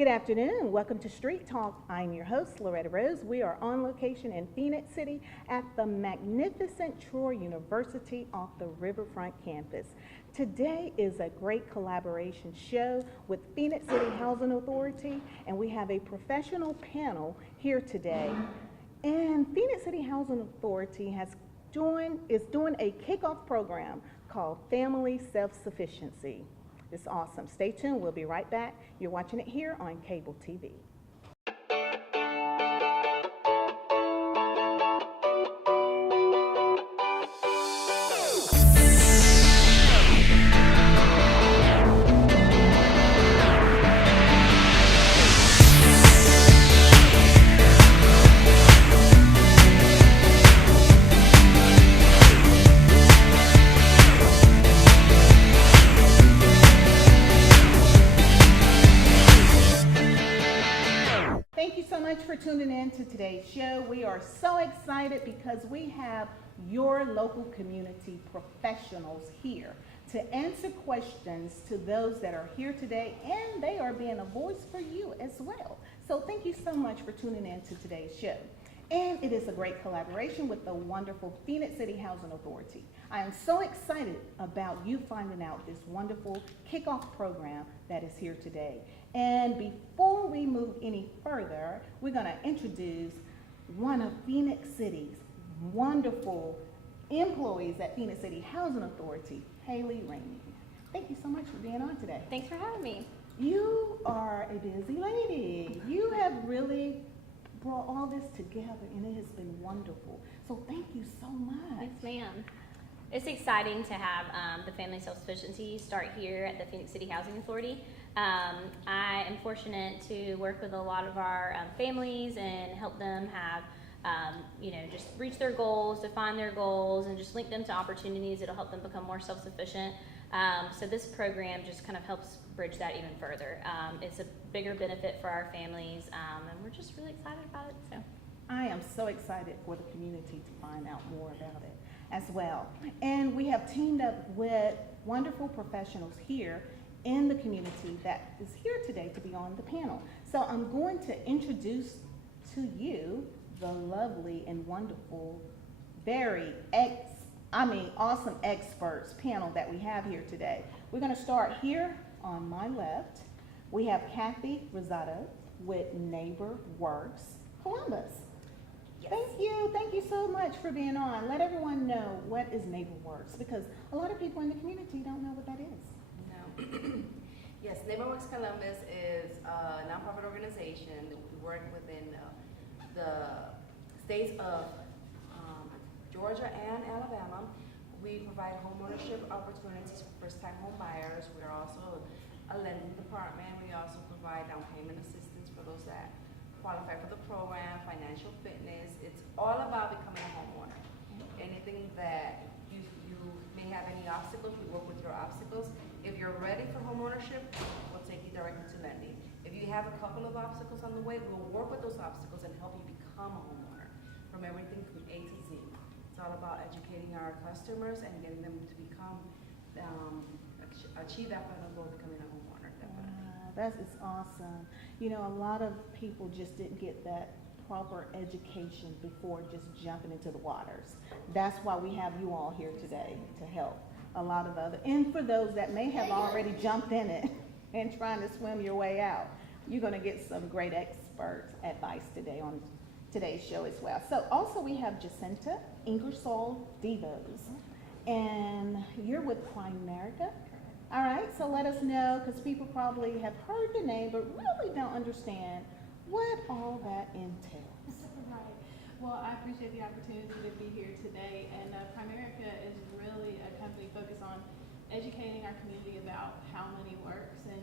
Good afternoon. Welcome to Street Talk. I'm your host, Loretta Rose. We are on location in Phoenix City at the magnificent Troy University off the Riverfront campus. Today is a great collaboration show with Phoenix City Housing Authority, and we have a professional panel here today. And Phoenix City Housing Authority is doing a kickoff program called Family Self-Sufficiency. It's awesome. Stay tuned. We'll be right back. You're watching it here on cable TV. For tuning in to today's show. We are so excited because we have your local community professionals here to answer questions to those that are here today, and they are being a voice for you as well. So thank you so much for tuning in to today's show. And it is a great collaboration with the wonderful Phoenix City Housing Authority. I am so excited about you finding out this wonderful kickoff program that is here today. And before we move any further, we're going to introduce one of Phoenix City's wonderful employees at Phoenix City Housing Authority, Haley Rainey. Thank you so much for being on today. Thanks for having me. You are a busy lady. You have really brought all this together, and it has been wonderful. So thank you so much. Yes, ma'am. It's exciting to have the Family Self-Sufficiency start here at the Phoenix City Housing Authority. I am fortunate to work with a lot of our families and help them have, just reach their goals, define their goals, and just link them to opportunities that'll help them become more self-sufficient. So this program just kind of helps bridge that even further. It's a bigger benefit for our families, and we're just really excited about it. So I am so excited for the community to find out more about it as well. And we have teamed up with wonderful professionals here in the community that is here today to be on the panel. So I'm going to introduce to you the lovely and wonderful, very awesome experts panel that we have here today. We're going to start here on my left. We have Kathy Rosado with Neighbor Works Columbus. Yes. Thank you so much for being on. Let everyone know what is Neighbor Works, because a lot of people in the community don't know what that is. No. Yes, Neighbor Works Columbus is a nonprofit organization that we work within the states of Georgia and Alabama. We provide homeownership opportunities for first-time home buyers. We're also a lending department. We also provide down payment assistance for those that qualify for the program, financial fitness. It's all about becoming a homeowner. Anything that you may have any obstacles, we work with your obstacles. If you're ready for homeownership, we'll take you directly to lending. If you have a couple of obstacles on the way, we'll work with those obstacles and help you become a homeowner from everything from A to Z. It's all about educating our customers and getting them to become, achieve that final goal of becoming a homeowner. That is awesome. You know, a lot of people just didn't get that proper education before just jumping into the waters. That's why we have you all here today to help a lot of and for those that may have already jumped in it and trying to swim your way out, you're going to get some great expert advice today on today's show as well. So also we have Jacinta Ingersoll Devos, and you're with Primerica. All right, so let us know, because people probably have heard the name but really don't understand what all that entails. Right. Well, I appreciate the opportunity to be here today, and Primerica is really a company focused on educating our community about how money works and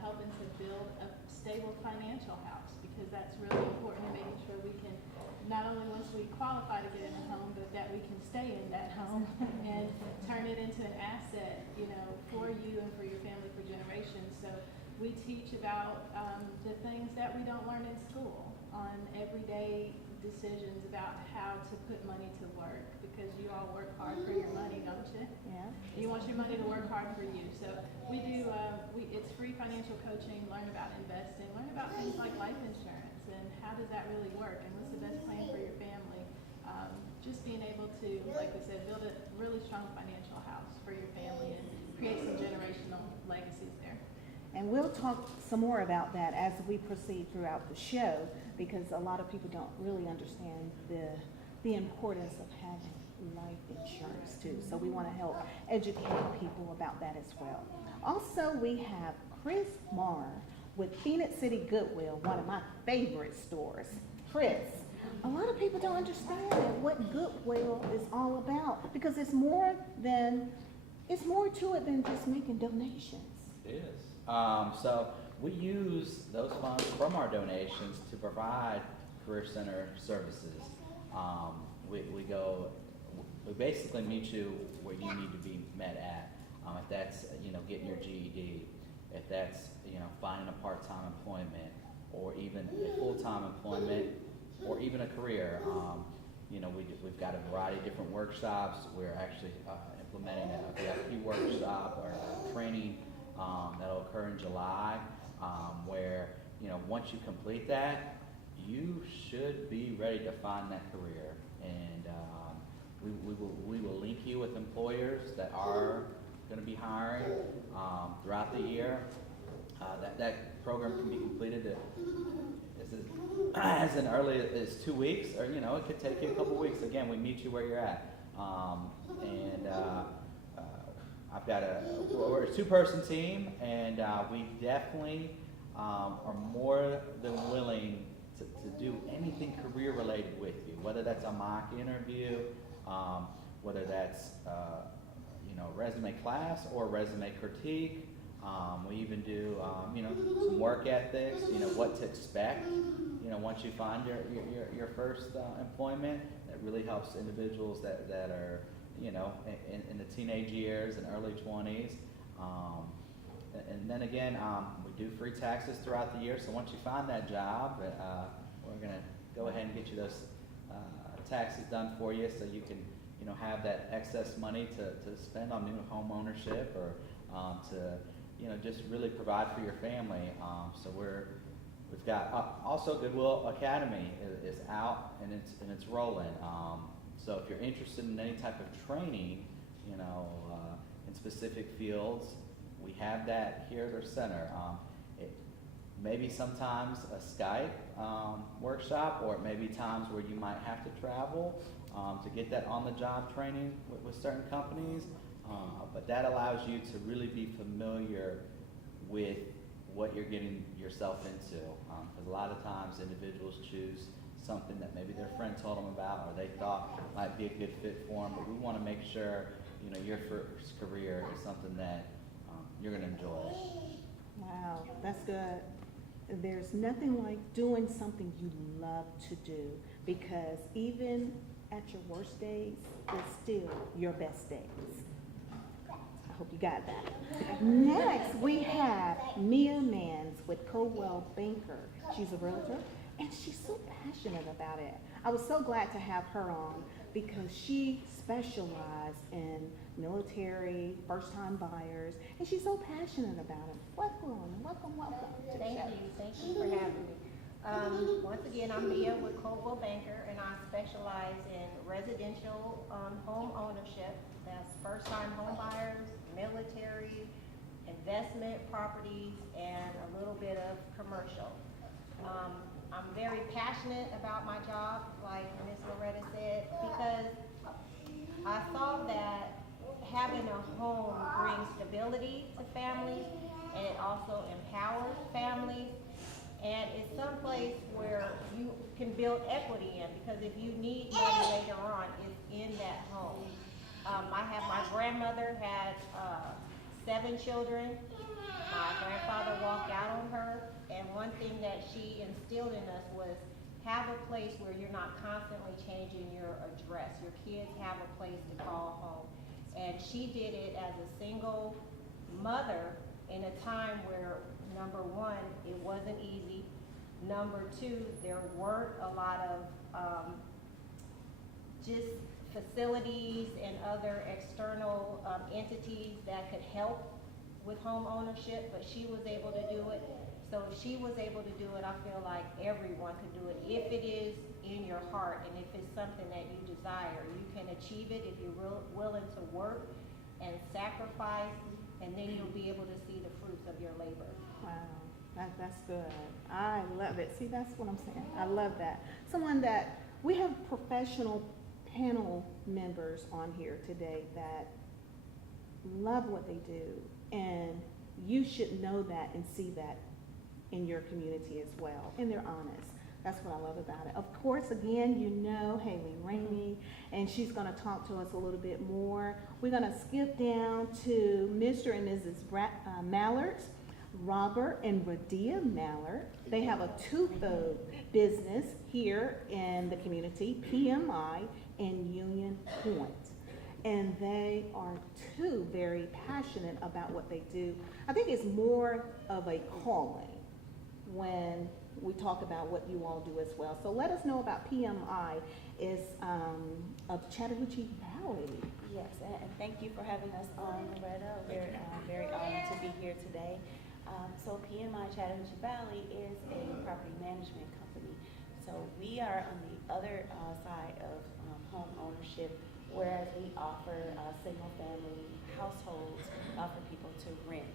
helping to build a stable financial house, because that's really important in making sure we can, not only once we qualify to get in a home, but that we can stay in that home and turn it into an asset, for you and for your family for generations. So we teach about the things that we don't learn in school on everyday decisions about how to put money to work, because you all work hard for your money, don't you? Yeah. You want your money to work hard for you. So we do, it's free financial coaching, learn about investing, like life insurance and how does that really work and what's the best plan for your family. Just being able to, like we said, build a really strong financial house for your family and create some generational legacies there. And we'll talk some more about that as we proceed throughout the show, because a lot of people don't really understand the importance of having life insurance too. So we want to help educate people about that as well. Also, we have Chris Marr with Phoenix City Goodwill, one of my favorite stores. Chris, a lot of people don't understand what Goodwill is all about, because it's more to it than just making donations. It is. So we use those funds from our donations to provide Career Center services. We basically meet you where you need to be met at. If that's, getting your GED, if that's, finding a part-time employment, or even a full-time employment, or even a career. We've got a variety of different workshops. We're actually implementing a VIP workshop or training that'll occur in July, where once you complete that, you should be ready to find that career. And we will link you with employers that are going to be hiring throughout the year. That program can be completed as in early as 2 weeks, or it could take you a couple weeks. Again, we meet you where you're at. I've got we're a 2-person team, and we definitely are more than willing to do anything career related with you, whether that's a mock interview, whether that's resume class or resume critique. We even do some work ethics, what to expect once you find your first employment. That really helps individuals that are in the teenage years and early 20s. And then again, we do free taxes throughout the year. So once you find that job, we're going to go ahead and get you those taxes done for you, so you can have that excess money to spend on new home ownership, or to just really provide for your family. So we've got also Goodwill Academy is out and it's rolling. So if you're interested in any type of training, in specific fields, we have that here at our center. Maybe sometimes a Skype workshop, or it may be times where you might have to travel to get that on-the-job training with certain companies. But that allows you to really be familiar with what you're getting yourself into. Because a lot of times individuals choose something that maybe their friend told them about, or they thought might be a good fit for them. But we want to make sure your first career is something that you're going to enjoy. Wow, that's good. There's nothing like doing something you love to do, because even at your worst days, it's still your best days. I hope you got that. Next, we have Mia Mans with Goodwill Banker. She's a realtor, and she's so passionate about it. I was so glad to have her on, because she specialized in military, first-time buyers, and she's so passionate about it. Welcome to the show. Thank you for having me. Once again, I'm Mia with Goodwill Banker, and I specialize in residential home ownership. That's first-time home buyers, military, investment properties, and a little bit of commercial. I'm very passionate about my job, like Ms. Loretta said, because I saw that having a home brings stability to families, and it also empowers families, and it's someplace where you can build equity in, because if you need money later on, it's in that home. My grandmother had 7 children. My grandfather walked out on her, and one thing that she instilled in us was have a place where you're not constantly changing your address. Your kids have a place to call home. And she did it as a single mother in a time where, number one, it wasn't easy. Number two, there weren't a lot of just facilities and other external entities that could help with home ownership, but she was able to do it. So she was able to do it. I feel like everyone can do it if it is in your heart and if it's something that you desire. You can achieve it if you're willing to work and sacrifice, and then you'll be able to see the fruits of your labor. Wow, that's good. I love it. See, that's what I'm saying. I love that. Someone that, we have professional panel members on here today that love what they do, and you should know that and see that in your community as well, and they're honest. That's what I love about it. Of course, again, you know Haley Ramey, and she's going to talk to us a little bit more. We're going to skip down to Mr. and Mrs. Mallard, Robert and Radia Mallard. They have a two-food business here in the community, PMI and Union Point. And they are two very passionate about what they do. I think it's more of a calling when we talk about what you all do as well. So let us know about PMI is of Chattahoochee Valley. Yes, and thank you for having us on, Loretta. We're very honored to be here today. So PMI Chattahoochee Valley is a property management company. So we are on the other side of home ownership, whereas we offer single-family households for people to rent.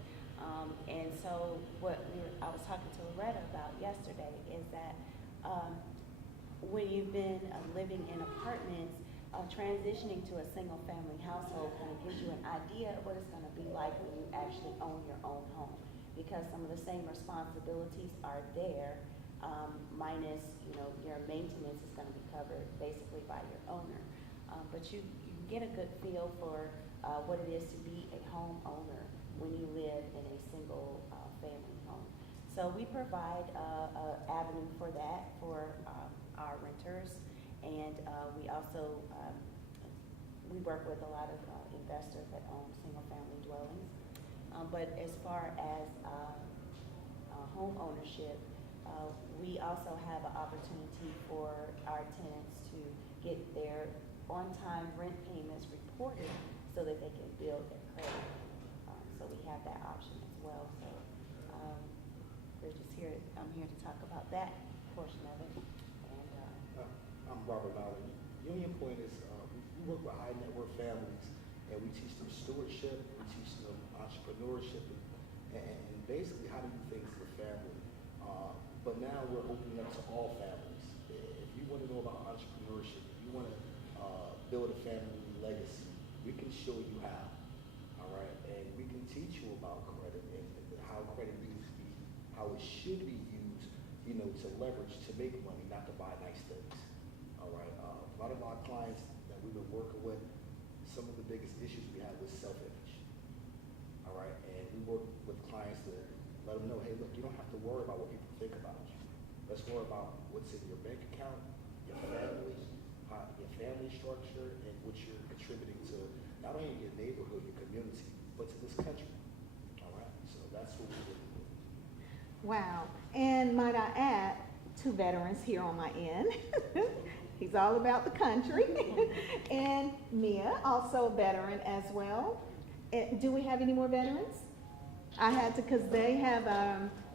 And so I was talking to Loretta about yesterday is that when you've been living in apartments, transitioning to a single-family household kind of gives you an idea of what it's going to be like when you actually own your own home, because some of the same responsibilities are there, minus your maintenance is going to be covered basically by your owner. But you get a good feel for what it is to be a homeowner when you live in a single family home. So we provide an avenue for that for our renters, and we also we work with a lot of investors that own single family dwellings. But as far as home ownership, we also have an opportunity for our tenants to get their on-time rent payments reported so that they can build their credit. So we have that option as well. So we're just here. I'm here to talk about that portion of it. And I'm Robert Mallard. Union Point is we work with high net worth families, and we teach them stewardship, we teach them entrepreneurship, and basically how to do things as a family. But now we're opening up to all families. If you want to know about entrepreneurship, if you want to build a family legacy, we can show you how. All right, and we can teach you about credit and how credit needs to be, how it should be used, to leverage to make money, not to buy nice things. All right, a lot of our clients that we've been working with, some of the biggest issues we have is self-image. All right, and we work with clients to let them know, hey, look, you don't have to worry about what people think about you. Let's worry about what's in your bank account, your family, your family structure, and what you're contributing to not only your neighborhood, your community, but to this country. All right, so that's what we're doing. Wow. And might I add, two veterans here on my end. He's all about the country. And Mia, also a veteran as well. Do we have any more veterans? I had to, because they have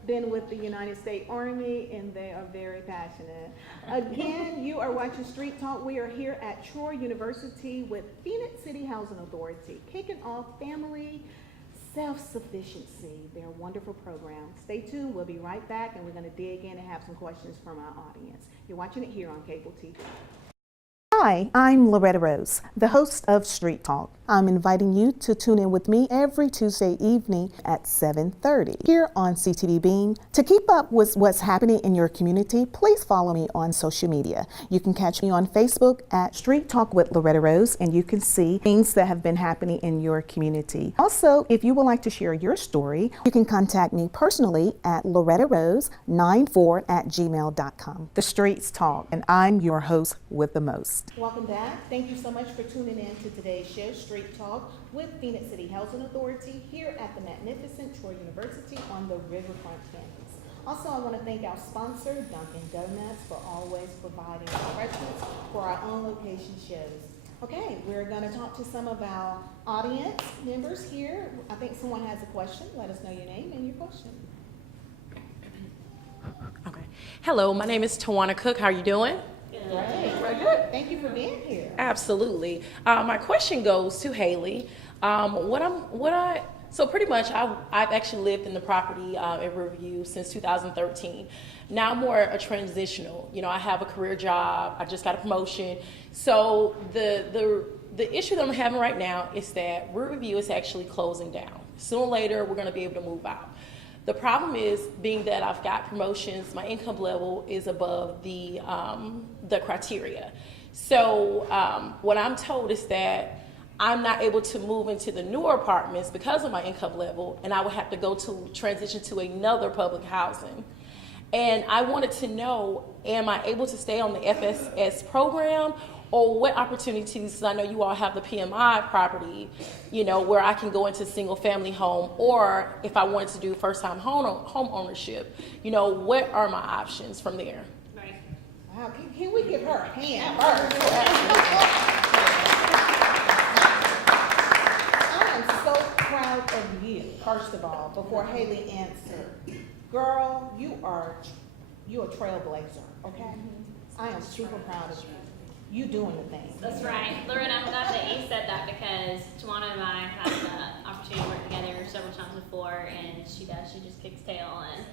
been with the United States Army, and they are very passionate. Again, you are watching Street Talk. We are here at Troy University with Phoenix City Housing Authority, kicking off family self-sufficiency, their wonderful program. Stay tuned. We'll be right back, and we're going to dig in and have some questions from our audience. You're watching it here on Cable TV. Hi, I'm Loretta Rose, the host of Street Talk. I'm inviting you to tune in with me every Tuesday evening at 7:30 here on CTV Beam. To keep up with what's happening in your community, please follow me on social media. You can catch me on Facebook at Street Talk with Loretta Rose, and you can see things that have been happening in your community. Also, if you would like to share your story, you can contact me personally at lorettarose94@gmail.com. The Streets Talk, and I'm your host with the most. Welcome back. Thank you so much for tuning in to today's show, Street Talk with Phoenix City Housing Authority here at the magnificent Troy University on the riverfront campus. Also, I want to thank our sponsor, Dunkin' Donuts, for always providing refreshments for our on-location shows. Okay, we're going to talk to some of our audience members here. I think someone has a question. Let us know your name and your question. Hello, my name is Tawana Cook. How are you doing? Great, we're good. Thank you for being here. Absolutely. My question goes to Haley. So pretty much I've actually lived in the property in Riverview since 2013. Now I'm more a transitional. You know, I have a career job. I just got a promotion. So the issue that I'm having right now is that Riverview is actually closing down. Sooner or later, we're going to be able to move out. The problem is, being that I've got promotions, my income level is above the criteria. So what I'm told is that I'm not able to move into the newer apartments because of my income level, and I would have to go to transition to another public housing. And I wanted to know, am I able to stay on the FSS program, or what opportunities, I know you all have the PMI property, you know, where I can go into single family home, or if I wanted to do first time home ownership, you know, what are my options from there? Right. Wow, can we give her a hand? I am so proud of you, first of all, before Haley answered. Girl, you're a trailblazer, okay? I am super proud of you. You doing the thing. That's right. Loretta, I'm glad that you said that because Tawana and I have had the opportunity to work together several times before, and she just kicks tail and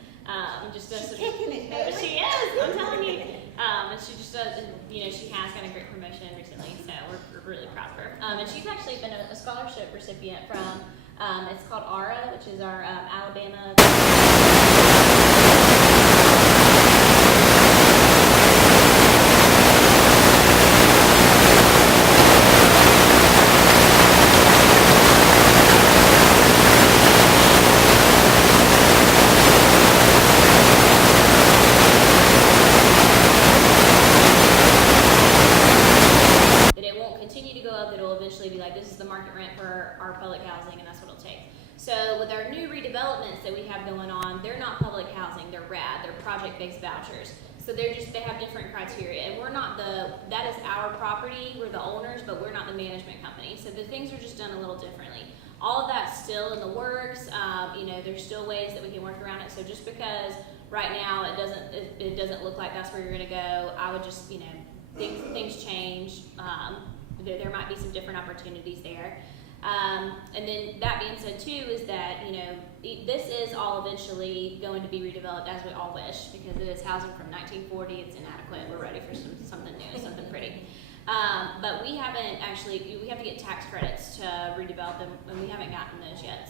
just does She's kicking it, No, Haley. she is, I'm telling you. And she just does, you know, she has got a great promotion recently, so we're really proud of her. And she's actually been a scholarship recipient from, it's called ARA, which is our Alabama. Our public housing, and that's what it'll take. So with our new redevelopments that we have going on, they're not public housing, they're RAD, they're project-based vouchers. So they have different criteria, and that is our property, we're the owners, but we're not the management company. So the things are just done a little differently. All of that's still in the works. You know, there's still ways that we can work around it. So just because right now it doesn't look like that's where you're gonna go, I would just, you know, things change. There might be some different opportunities there. And then that being said too is that, you know, this is all eventually going to be redeveloped as we all wish, because it is housing from 1940, it's inadequate, we're ready for something new, something pretty. But we have to get tax credits to redevelop them, and we haven't gotten those yet,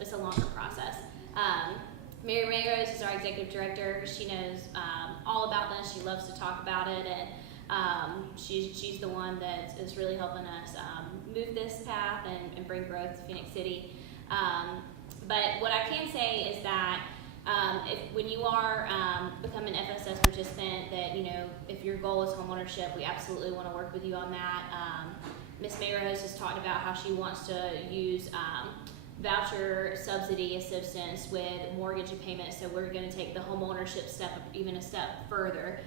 it's a longer process. Mary Mayrose is our executive director. She knows all about this, she loves to talk about it, and she's the one that is really helping us move this path and bring growth to Phenix City. But what I can say is that when you are become an FSS participant, that, you know, if your goal is homeownership, we absolutely want to work with you on that. Ms. Mayrose has talked about how she wants to use voucher subsidy assistance with mortgage payments, so we're going to take the home ownership step even a step further.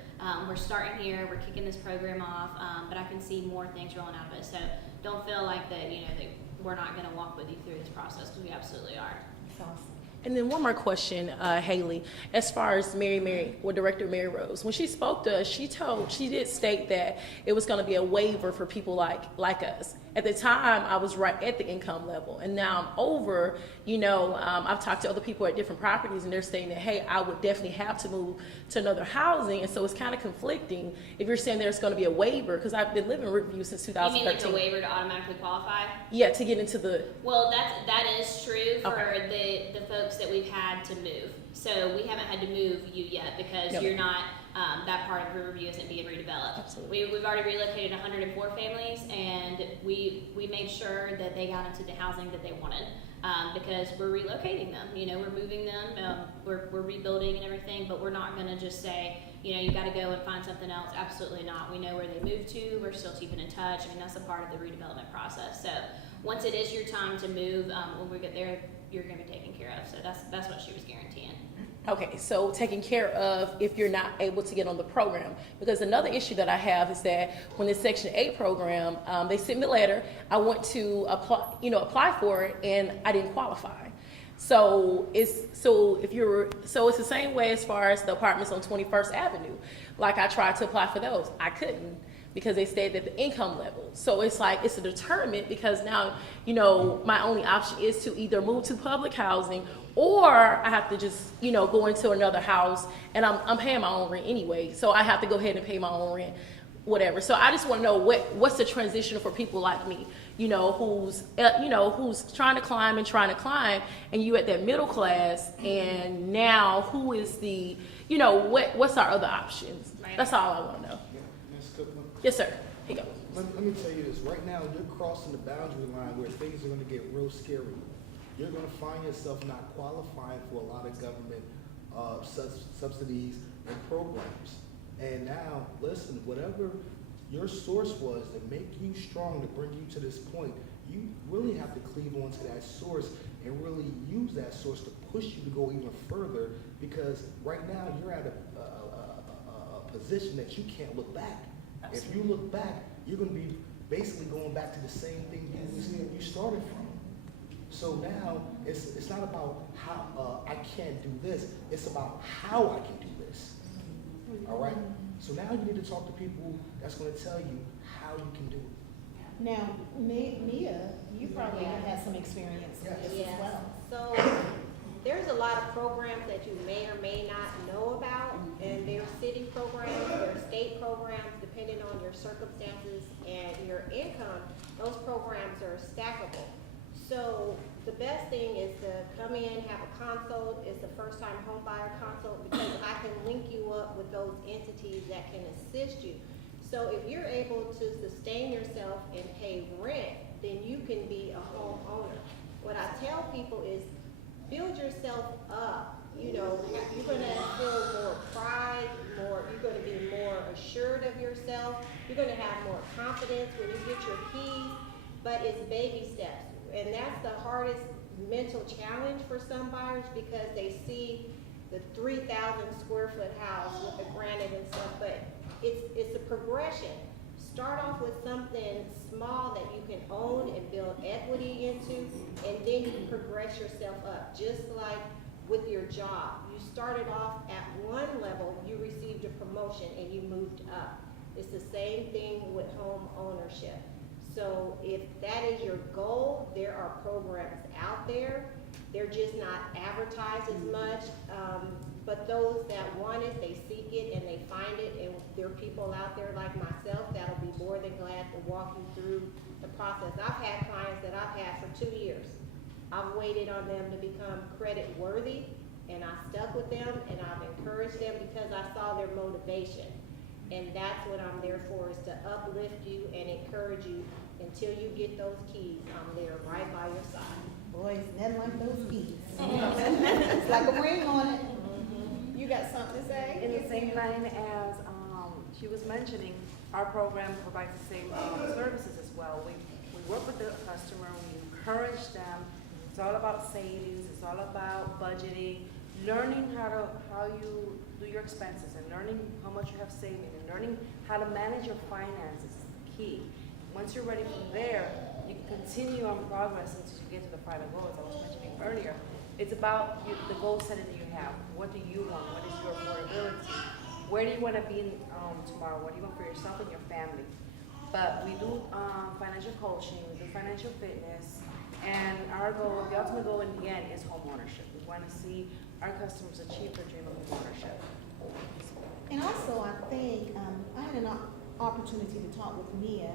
We're starting here, we're kicking this program off, but I can see more things rolling out of it. So don't feel like that, you know, that we're not going to walk with you through this process, because we absolutely are. That's awesome. And then one more question, Haley, as far as Director Mary Rose, when she spoke to us, she did state that it was going to be a waiver for people like us. At the time, I was right at the income level, and now I'm over. You know, I've talked to other people at different properties, and they're saying that, hey, I would definitely have to move to another housing, and so it's kind of conflicting if you're saying there's going to be a waiver, because I've been living in Riverview since 2013. You mean like a waiver to automatically qualify? Yeah, to get into the. Well, that is true for Okay. the folks that we've had to move. So we haven't had to move you yet, because Yep. you're not, that part of Riverview isn't being redeveloped. Absolutely. We've already relocated 104 families, and we made sure that they got into the housing that they wanted, because we're relocating them. You know, we're moving them, we're rebuilding and everything, but we're not going to just say, you know, you got to go and find something else. Absolutely not. We know where they moved to. We're still keeping in touch. I mean, that's a part of the redevelopment process. So once it is your time to move, when we get there, you're going to be taken care of. So that's what she was guaranteeing. Okay, so taking care of if you're not able to get on the program. Because another issue that I have is that when the Section 8 program, they sent me a letter. I went to apply for it, and I didn't qualify. So it's the same way as far as the apartments on 21st Avenue. Like I tried to apply for those, I couldn't because they stayed at the income level. So it's like it's a deterrent because now my only option is to either move to public housing or I have to just go into another house, and I'm paying my own rent anyway. So I have to go ahead and pay my own rent, whatever. So I just want to know what's the transition for people like me, who's trying to climb, and you at that middle class, and now who is the, what's our other options? Right. That's all I want to know. Yeah, Ms. Cookman. Yes, sir. Here you go. Let me tell you this, right now, you're crossing the boundary line where things are gonna get real scary. You're gonna find yourself not qualifying for a lot of government subsidies and programs. And now, listen, whatever your source was to make you strong, to bring you to this point, you really have to cleave onto that source and really use that source to push you to go even further, because right now you're at a position that you can't look back. If you look back, you're going to be basically going back to the same thing you started from. So now it's not about how I can't do this, it's about how I can do this. All right? So now you need to talk to people that's going to tell you how you can do it. Now, Mia, you probably have had some experience with this Yes. as well. So there's a lot of programs that you may or may not know about, and there's city programs, there's state programs, depending on your circumstances and your income. Those programs are stackable. So the best thing is to come in, have a consult. It's the first time home buyer consult, because I can link you up with those entities that can assist you. So if you're able to sustain yourself and pay rent, then you can be a homeowner. What I tell people is build yourself up. You're gonna feel more pride, you're gonna be more assured of yourself. You're gonna have more confidence when you get your keys, but it's baby steps. And that's the hardest mental challenge for some buyers, because they see the 3,000 square foot house with the granite and stuff, but it's a progression. Start off with something small that you can own and build equity into, and then you can progress yourself up. Just like with your job, you started off at one level, you received a promotion and you moved up. It's the same thing with home ownership. So if that is your goal, there are programs out there. They're just not advertised as much, but those that want it, they seek it and they find it, and there are people out there like myself that'll be more than glad to walk you through the process. I've had clients that I've had for 2 years. I've waited on them to become credit worthy, and I stuck with them, and I've encouraged them because I saw their motivation. And that's what I'm there for, is to uplift you and encourage you until you get those keys. I'm there right by your side. Boy, it's nothing like those keys. It's like a ring on it. You got something to say? In the same line as she was mentioning, our program provides the same services as well. We work with the customer, we encourage them. It's all about savings, it's all about budgeting, learning how you do your expenses, and learning how much you have saving, and learning how to manage your finances is key. Once you're ready from there, you can continue on progress until you get to the final goal, as I was mentioning earlier. It's about the goal setting that you have. What do you want? What is your affordability? Where do you want to be tomorrow? What do you want for yourself and your family? But we do financial coaching, we do financial fitness, and our goal, the ultimate goal in the end, is home ownership. We want to see our customers achieve their dream of home ownership. And also, I think I had an opportunity to talk with Mia,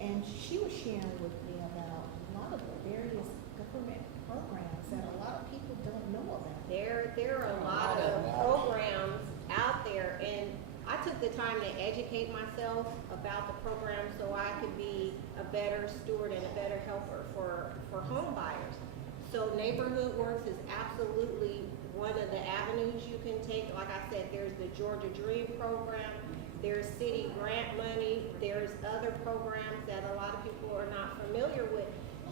and she was sharing with me about a lot of the various government programs that a lot of people don't know about. There are a lot of programs out there, and I took the time to educate myself about the program so I could be a better steward and a better helper for home buyers. So Neighborhood Works is absolutely one of the avenues you can take. Like I said, there's the Georgia Dream program, there's city grant money, there's other programs that a lot of people are not familiar with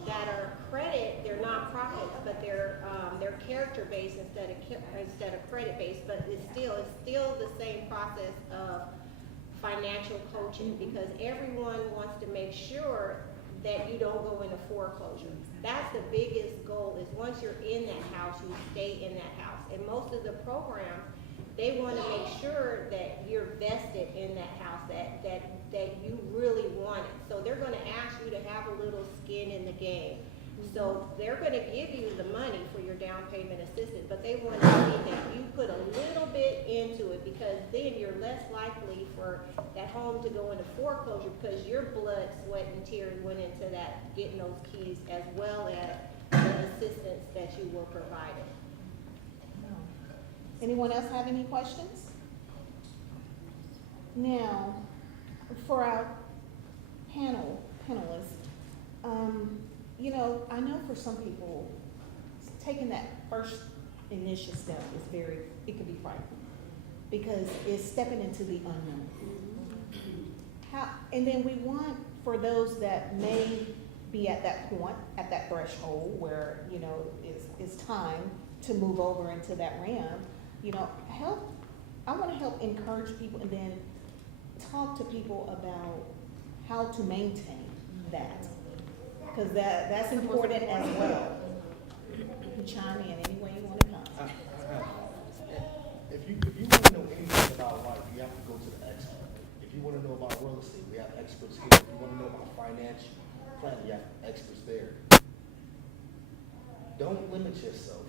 that are they're nonprofits, but they're character-based instead of credit-based, but it's still the same process of financial coaching, because everyone wants to make sure that you don't go into foreclosure. That's the biggest goal, is once you're in that house, you stay in that house. And most of the programs, they want to make sure that you're vested in that house, that you really want it. So they're going to ask you to have a little skin in the game. So they're going to give you the money for your down payment assistance, but they want to see that you put a little bit into it, because then you're less likely for that home to go into foreclosure, because your blood, sweat, and tears went into that, getting those keys, as well as the assistance that you were provided. Anyone else have any questions? Now, for our panelists, you know, I know for some people, taking that first initial step is it could be frightening, because it's stepping into the unknown. And then we want, for those that may be at that point, at that threshold where, you know, it's time to move over into that realm, you know, I want to help encourage people, and then talk to people about how to maintain that, because that's important as well. You can chime in any way you want to come. If you want to know anything about life, you have to go to the expert. If you want to know about real estate, we have experts here. If you want to know about financial planning, you have experts there. Don't limit yourself.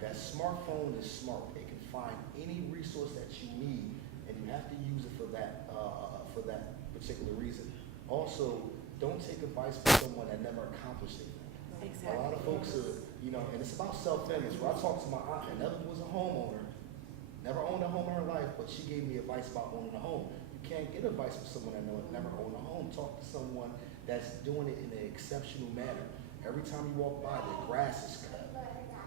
That smartphone is smart. It can find any resource that you need, and you have to use it for that particular reason. Also, don't take advice from someone that never accomplished anything. Exactly. A lot of folks are, you know, and it's about self-image. Where I talked to my aunt that never was a homeowner, never owned a home in her life, but she gave me advice about owning a home. You can't get advice from someone that never owned a home. Talk to someone that's doing it in an exceptional manner. Every time you walk by, their grass is cut.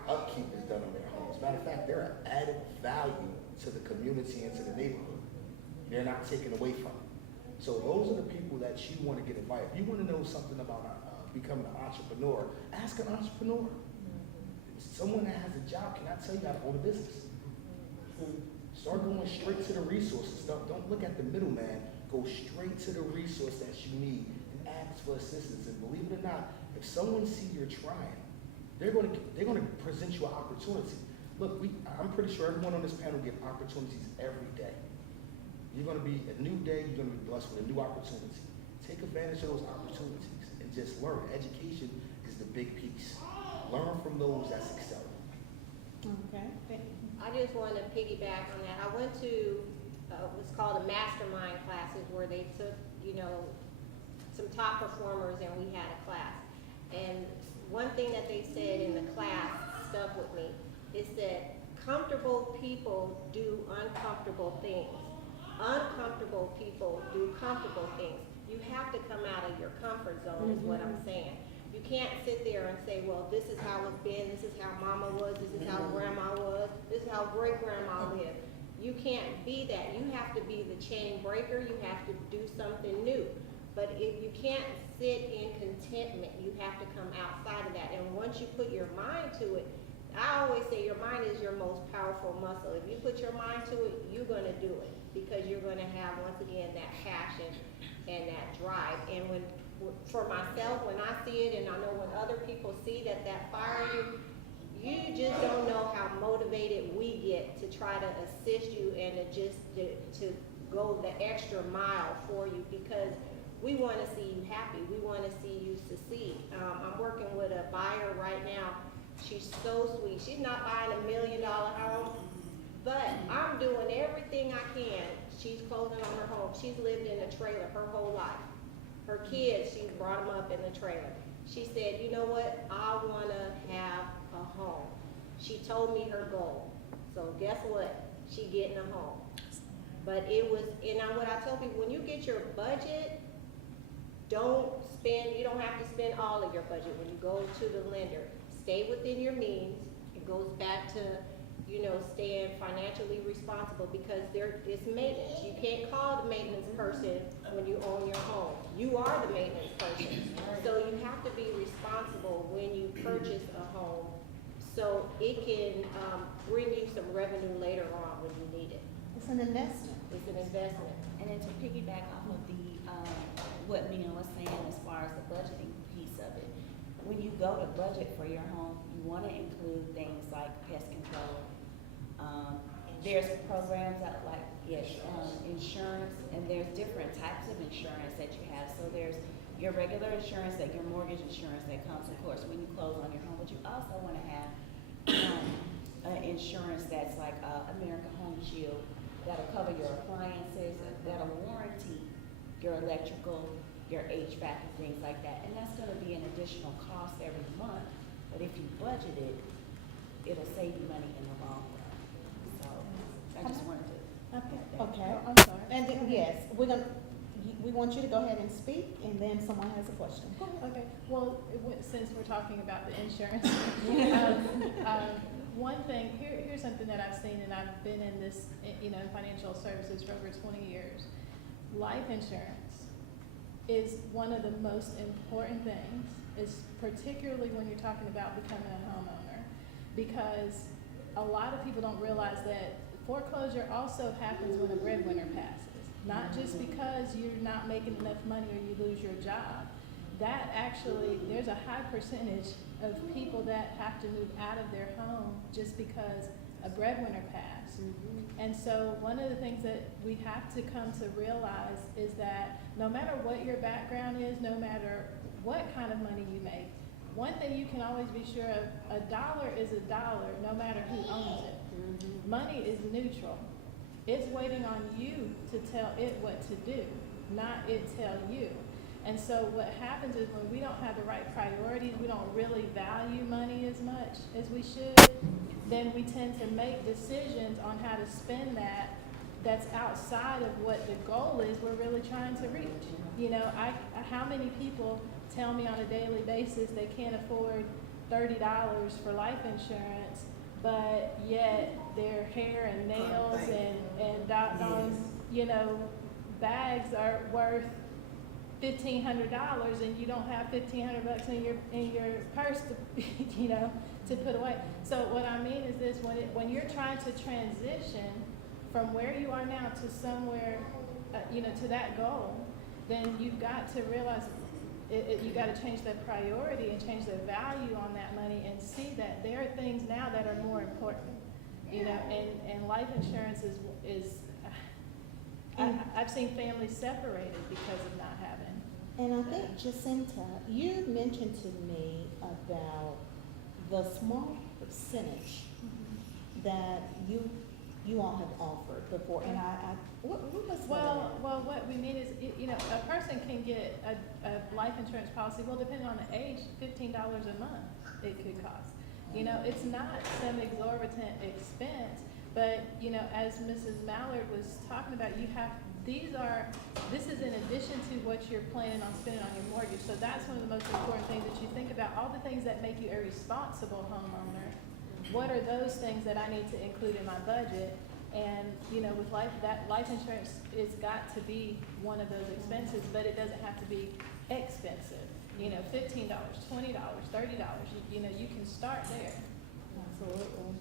Upkeep is done on their homes. Matter of fact, they're an added value to the community and to the neighborhood. They're not taken away from it. So those are the people that you want to get advice. If you want to know something about becoming an entrepreneur, ask an entrepreneur. Someone that has a job cannot tell you how to own a business. Start going straight to the resources. Don't look at the middleman. Go straight to the resource that you need and ask for assistance. And believe it or not, if someone sees you're trying, they're going to present you an opportunity. Look, I'm pretty sure everyone on this panel gets opportunities every day. You're going to be a new day. You're going to be blessed with a new opportunity. Take advantage of those opportunities and just learn. Education is the big piece. Learn from those that's excelling. Okay. I just want to piggyback on that. I went to what's called a mastermind classes, where they took, you know, some top performers, and we had a class. And one thing that they said in the class stuck with me is that comfortable people do uncomfortable things. Uncomfortable people do comfortable things. You have to come out of your comfort zone, is what I'm saying. You can't sit there and say, well, this is how it's been, this is how mama was, this is how grandma was, this is how great grandma lived. You can't be that. You have to be the chain breaker. You have to do something new. But if you can't sit in contentment, you have to come outside of that. And once you put your mind to it, I always say your mind is your most powerful muscle. If you put your mind to it, you're going to do it, because you're going to have, once again, that passion and that drive. And for myself, when I see it, and I know when other people see that fire you just don't know how motivated we get to try to assist you and to go the extra mile for you, because we want to see you happy. We want to see you succeed. I'm working with a buyer right now. She's so sweet. She's not buying $1 million home, but I'm doing everything I can. She's closing on her home. She's lived in a trailer her whole life. Her kids, she's brought them up in the trailer. She said, you know what? I want to have a home. She told me her goal. So guess what? She getting a home. But it was, and what I told people, when you get your budget, you don't have to spend all of your budget. When you go to the lender, stay within your means. It goes back to, staying financially responsible, because it's maintenance. You can't call the maintenance person when you own your home. You are the maintenance person. So you have to be responsible when you purchase a home, so it can bring you some revenue later on when you need it. It's an investment. It's an investment. And then to piggyback off of what Mia was saying as far as the budgeting of it. When you go to budget for your home, you want to include things like pest control. There's programs that like, yes, insurance, and there's different types of insurance that you have. So there's your regular insurance, like your mortgage insurance that comes, of course, when you close on your home, but you also want to have insurance that's like American Home Shield, that'll cover your appliances, that'll warranty your electrical, your HVAC and things like that. And that's gonna be an additional cost every month, but if you budget it, it'll save you money in the long run. So I just wanted to. Okay. I'm sorry. And then, yes, we want you to go ahead and speak, and then someone has a question. Go ahead. Okay, well, since we're talking about the insurance, one thing, here's something that I've seen, and I've been in this, in financial services for over 20 years. Life insurance is one of the most important things, is particularly when you're talking about becoming a homeowner, because a lot of people don't realize that foreclosure also happens when a breadwinner passes. Not just because you're not making enough money or you lose your job. That actually, there's a high percentage of people that have to move out of their home just because a breadwinner passed. And so one of the things that we have to come to realize is that no matter what your background is, no matter what kind of money you make, one thing you can always be sure of, a dollar is a dollar no matter who owns it. Money is neutral. It's waiting on you to tell it what to do, not it tell you. And so what happens is when we don't have the right priorities, we don't really value money as much as we should, then we tend to make decisions on how to spend that's outside of what the goal is we're really trying to reach. How many people tell me on a daily basis they can't afford $30 for life insurance, but yet their hair and nails and doggone, bags are worth $1,500, and you don't have $1,500 in your purse to, to put away. So what I mean is this: when you're trying to transition from where you are now to somewhere, to that goal, then you've got to realize you got to change the priority and change the value on that money, and see that there are things now that are more important. And life insurance is I've seen families separated because of not having. And I think, Jacinta, you mentioned to me about the small percentage that you all have offered before, and what was that? Well, what we mean is, a person can get a life insurance policy, well, depending on the age, $15 a month it could cost. It's not some exorbitant expense, but, as Mrs. Mallard was talking about, this is in addition to what you're planning on spending on your mortgage. So that's one of the most important things that you think about. All the things that make you a responsible homeowner, what are those things that I need to include in my budget? And, with life insurance, it's got to be one of those expenses, but it doesn't have to be expensive. $15, $20, $30, you can start there. Absolutely.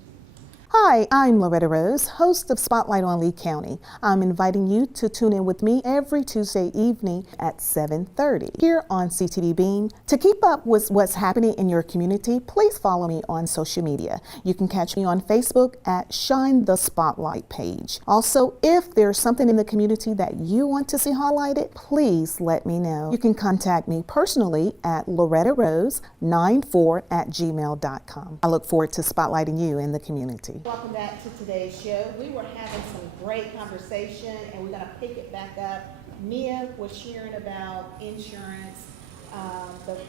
Hi, I'm Loretta Rose, host of Spotlight on Lee County. I'm inviting you to tune in with me every Tuesday evening at 7:30 here on CTV Bean. To keep up with what's happening in your community, please follow me on social media. You can catch me on Facebook at Shine the Spotlight page. Also, if there's something in the community that you want to see highlighted, please let me know. You can contact me personally at lorettarose94@gmail.com. I look forward to spotlighting you in the community. Welcome back to today's show. We were having some great conversation, and we're going to pick it back up. Mia was sharing about insurance,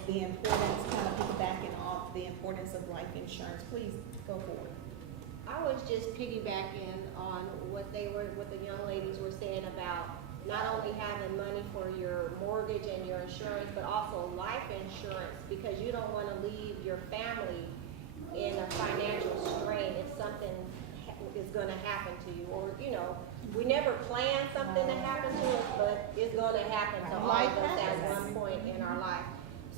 the importance, kind of piggybacking off the importance of life insurance. Please go forward. I was just piggybacking on what the young ladies were saying about not only having money for your mortgage and your insurance, but also life insurance, because you don't want to leave your family in a financial strain if something is going to happen to you, or we never plan something to happen to us, but it's going to happen to all of us at one point in our life.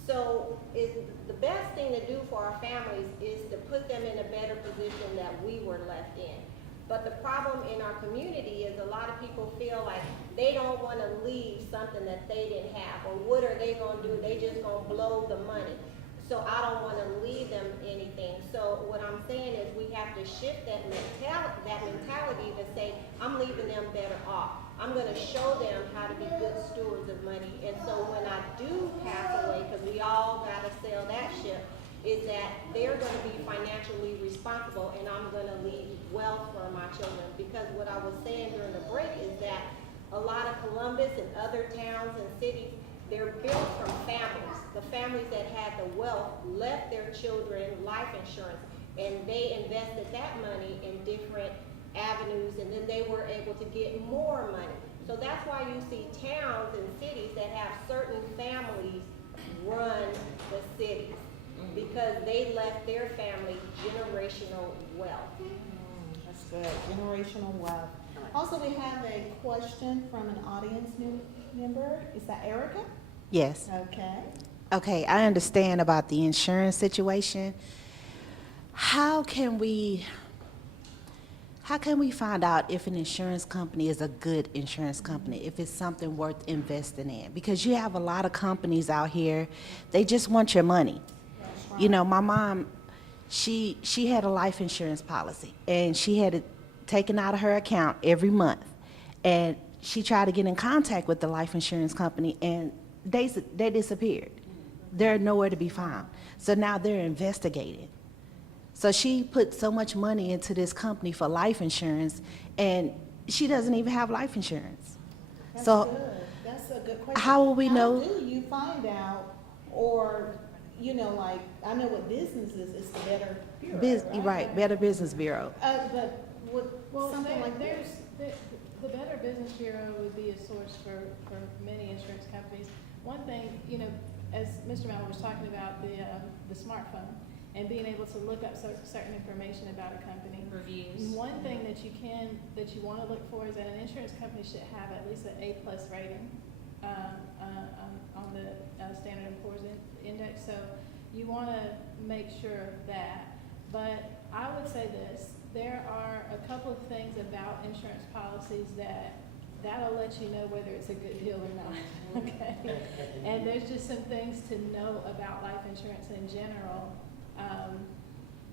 So the best thing to do for our families is to put them in a better position that we were left in. But the problem in our community is a lot of people feel like they don't want to leave something that they didn't have, or what are they going to do? They just going to blow the money. So I don't want to leave them anything. So what I'm saying is we have to shift that mentality to say, I'm leaving them better off. I'm going to show them how to be good stewards of money. And so when I do pass away, because we all got to sail that ship, is that they're going to be financially responsible, and I'm going to leave wealth for my children. Because what I was saying during the break is that a lot of Columbus and other towns and cities, they're built from families. The families that had the wealth left their children life insurance, and they invested that money in different avenues, and then they were able to get more money. So that's why you see towns and cities that have certain families run the cities, because they left their family generational wealth. That's good, generational wealth. Also, we have a question from an audience member. Is that Erica? Yes. Okay. Okay, I understand about the insurance situation. How can we find out if an insurance company is a good insurance company, if it's something worth investing in? Because you have a lot of companies out here, they just want your money. You know, my mom, she had a life insurance policy, and she had it taken out of her account every month. And she tried to get in contact with the life insurance company, and they disappeared. They're nowhere to be found. So now they're investigating. So she put so much money into this company for life insurance, and she doesn't even have life insurance. That's So good. That's a good question. how will we know? How do you find out, or, you know, like, I know what business is the Better Bureau, Right, Better Business Bureau. But what, something like this? The Better Business Bureau would be a source for many insurance companies. One thing, you know, as Mr. Mallon was talking about the smartphone and being able to look up certain information about a company. Reviews. One thing that you want to look for is that an insurance company should have at least an A+ rating on the Standard & Poor's Index. So you want to make sure that. But I would say this: there are a couple of things about insurance policies that'll let you know whether it's a good deal or not. Okay, and there's just some things to know about life insurance in general,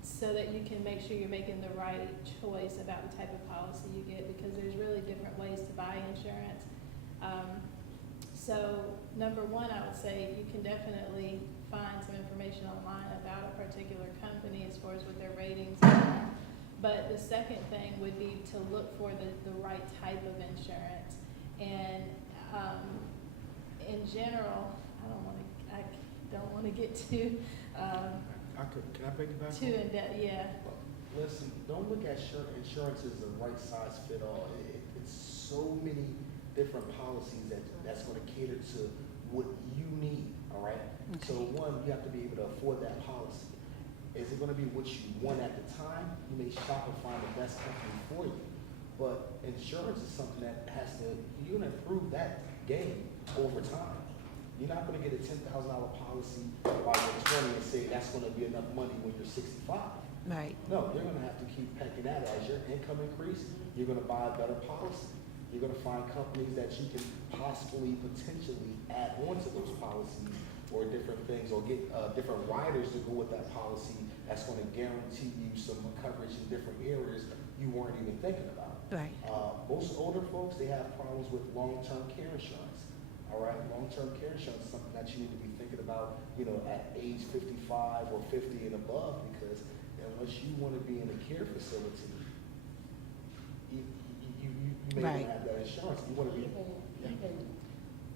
so that you can make sure you're making the right choice about the type of policy you get, because there's really different ways to buy insurance. So number one, I would say you can definitely find some information online about a particular company as far as what their ratings are. But the second thing would be to look for the right type of insurance. And in general, I don't want to get too Can I break it back? too in depth. Yeah. Listen, don't look at insurance as a right size fit all. It's so many different policies that's going to cater to what you need. All right. Okay. So one, you have to be able to afford that policy. Is it going to be what you want at the time? You may shop and find the best company for you. But insurance is something that you're going to improve that game over time. You're not going to get a $10,000 policy while you're 20 and say that's going to be enough money when you're 65. Right. No, you're going to have to keep pecking at it. As your income increases, you're going to buy a better policy. You're going to find companies that you can potentially add on to those policies, or different things, or get different riders to go with that policy that's going to guarantee you some coverage in different areas you weren't even thinking about. Right. Most older folks, they have problems with long-term care insurance. All right, long-term care insurance is something that you need to be thinking about, you know, at age 55 or 50 and above, because unless you want to be in a care facility, you may Right. not have that insurance. You want to be. Even,